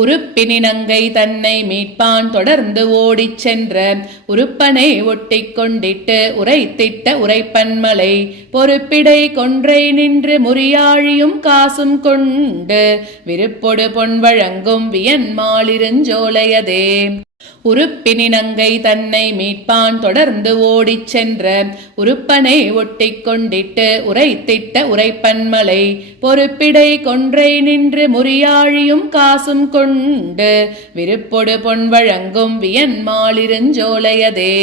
உருப்பினினங்கை தன்னை மீட்பான் தொடர்ந்து ஓடிச் சென்ற உருப்பனை ஒட்டிக் கொண்டிட்டு உரைத்திட்ட உரைப்பன்மலை பொறுப்பிடை கொன்றை நின்று முறியாழியும் காசும் கொண்டு விருப்பொடு பொன் வழங்கும் வியன்மாலிருஞ்சோலையதே. உருப்பினினங்கை தன்னை மீட்பான் தொடர்ந்து ஓடிச் சென்ற உருப்பனை ஒட்டிக் கொண்டிட்டு உரைத்திட்ட உரைப்பன்மலை பொறுப்பிடை கொன்றை நின்று முறியாழியும் காசும் கொண்டு விருப்பொடு பொன் வழங்கும் வியன்மாலிருஞ்சோலையதே.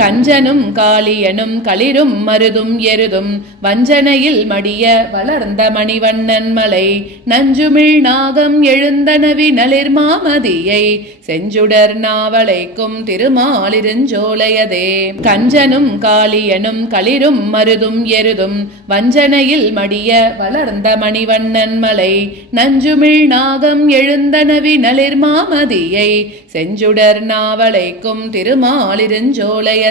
கஞ்சனும் காளியனும் களிரும் மருதும் எருதும் வஞ்சனையில் மடிய வளர்ந்த மணிவண்ணன் மலை நஞ்சுமிழ் நாகம் எழுந்தனவி நளிர்மாமதியை செஞ்சுடர் நாவளைக்கும் திருமாலிருஞ்சோலையதே. கஞ்சனும் காளியனும் களிரும் மருதும் எருதும் வஞ்சனையில் மடிய வளர்ந்த மணிவண்ணன் மலை நஞ்சுமிழ் நாகம் எழுந்தனவி நளிர்மாமதியை செஞ்சுடர் நாவளைக்கும் திருமாலிருஞ்சோலையதே.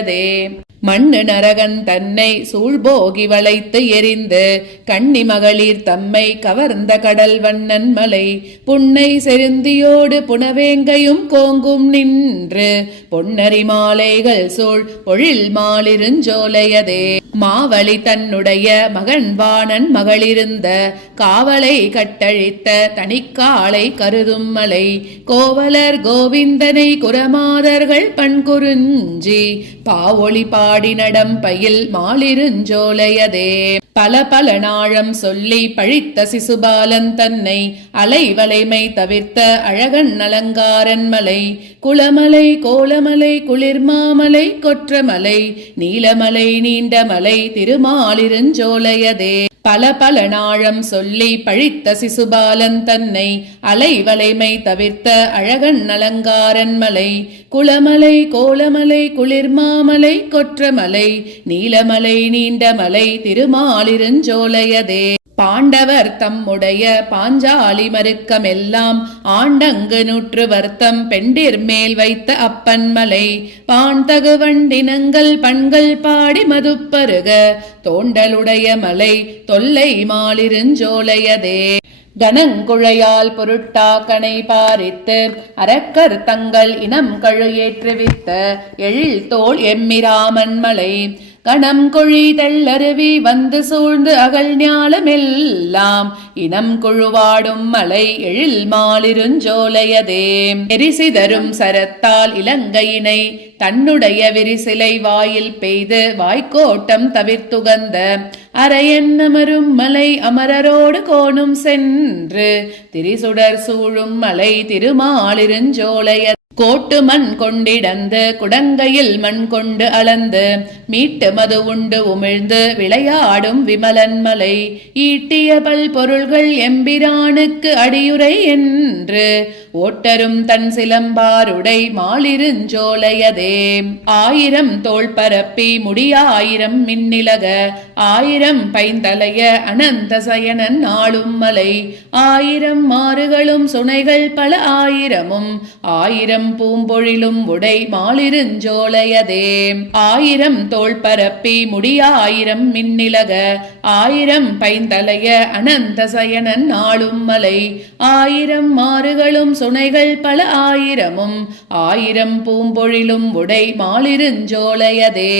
மண்ணு நரகன் தன்னை சூழ்போகி வளைத்து எரிந்து கண்ணி மகளிர் தம்மை கவர்ந்த கடல் வண்ணன் மலை புன்னை செருந்தியோடு புனவேங்கையும் கோங்கும் நின்று பொன்னரி மாலைகள் சூழ் பொழில் மாலிருஞ்சோலையதே. மாவலி தன்னுடைய மகன் வாணன் மகளிருந்த காவலை கட்டழித்த தனிக்காலை கருதும் மலை கோவலர் கோவிந்தனை குரமாதர்கள் பண்குறிஞ்சி பாவொளி பாடி நடம்பயில் மாலிருஞ்சோலையதே. பல பல நாழம் சொல்லி பழித்த சிசுபாலன் தன்னை அலைவலைமை தவிர்த்த அழகன் அலங்காரன் மலை குளமலை கோலமலை குளிர்மாமலை கொற்றமலை நீலமலை நீண்டமலை திருமாலிருஞ்சோலையதே. பல பல நாழம் சொல்லி பழித்த சிசுபாலன் தன்னை அலைவலைமை தவிர்த்த அழகன் அலங்காரன் மலை குளமலை கோலமலை குளிர்மாமலை கொற்றமலை நீலமலை நீண்டமலை திருமாலிருஞ்சோலையதே. பாண்டவர் தம்முடைய பாஞ்சாலி மருக்கமெல்லாம் ஆண்டங்கு நூற்று வர்த்தம் பெண்டிர் மேல் வைத்த அப்பன்மலை பாண்டகு வண்டினங்கள் பண்கள் பாடி மதுப்பருக தோண்டலுடைய மலை தொல்லை மாலிருஞ்சோலையதே. கனங்குழையால் பொருட்டா கனை பாரித்து அரக்கர் தங்கள் இனம் கழு ஏற்றுவித்த எழில் தோள் எம்மிராமன் மலை கணம் கொழி தெள்ளருவி வந்து சூழ்ந்து அகல் ஞாலமெல்லாம் இனம் குழுவாடும் மலை எழில் மாலிருஞ்சோலையதே. எரிசிதரும் சரத்தால் இலங்கையினை தன்னுடைய விரிசிலை வாயில் பெய்து வாய்க்கோட்டம் தவிர்த்துகந்த அரையன்னமரும் மலை அமரரோடு கோணும் சென்று திரிசுடர் சூழும் மலை திருமாலிருஞ்சோலைய. கோட்டு மண் கொண்டிடந்து குடங்கையில் மண் கொண்டு அளந்து மீட்டு மது உண்டு உமிழ்ந்து விளையாடும் விமலன் மலை ஈட்டிய பல் பொருள்கள் எம்பிரானுக்கு அடியுரை என்று ஓட்டரும் தன் சிலம்பாருடை மாலிருஞ்சோலையதே. ஆயிரம் தோள் பரப்பி முடியாயிரம் மின்னிலக ஆயிரம் பைந்தலைய அனந்த சயனன் ஆளும் மலை ஆயிரம் மாறுகளும் சுனைகள் பல ஆயிரமும் ஆயிரம் பூம்பொழிலும் உடை மாலிருஞ்சோலையதே. ஆயிரம் தோள் பரப்பி முடியாயிரம் மின்னிலக ஆயிரம் பைந்தலைய அனந்த சயனன் ஆளும் மலை ஆயிரம் மாறுகளும் சுனைகள் பல ஆயிரமும் ஆயிரம் பூம்பொழிலும் உடை மாலிருஞ்சோலையதே.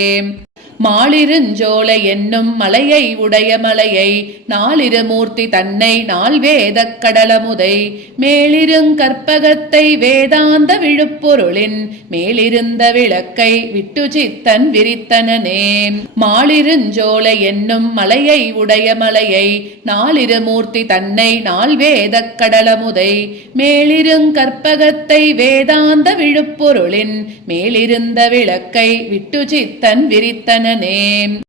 மாலிருஞ்சோலை என்னும் மலையை உடைய மலையை நாலிருமூர்த்தி தன்னை நால்வேதக் கடலமுதை மேலிருங்கற்பகத்தை வேதாந்த விழுப்பொருளின் மேலிருந்த விளக்கை விட்டு சித்தன் விரித்தனனே. மாலிருஞ்சோலை என்னும் மலையை உடைய மலையை நாலிருமூர்த்தி தன்னை நால்வேதக் கடலமுதை மேலிருங்கற்பகத்தை வேதாந்த விழுப்பொருளின் மேலிருந்த விளக்கை விட்டு சித்தன் விரித்தன.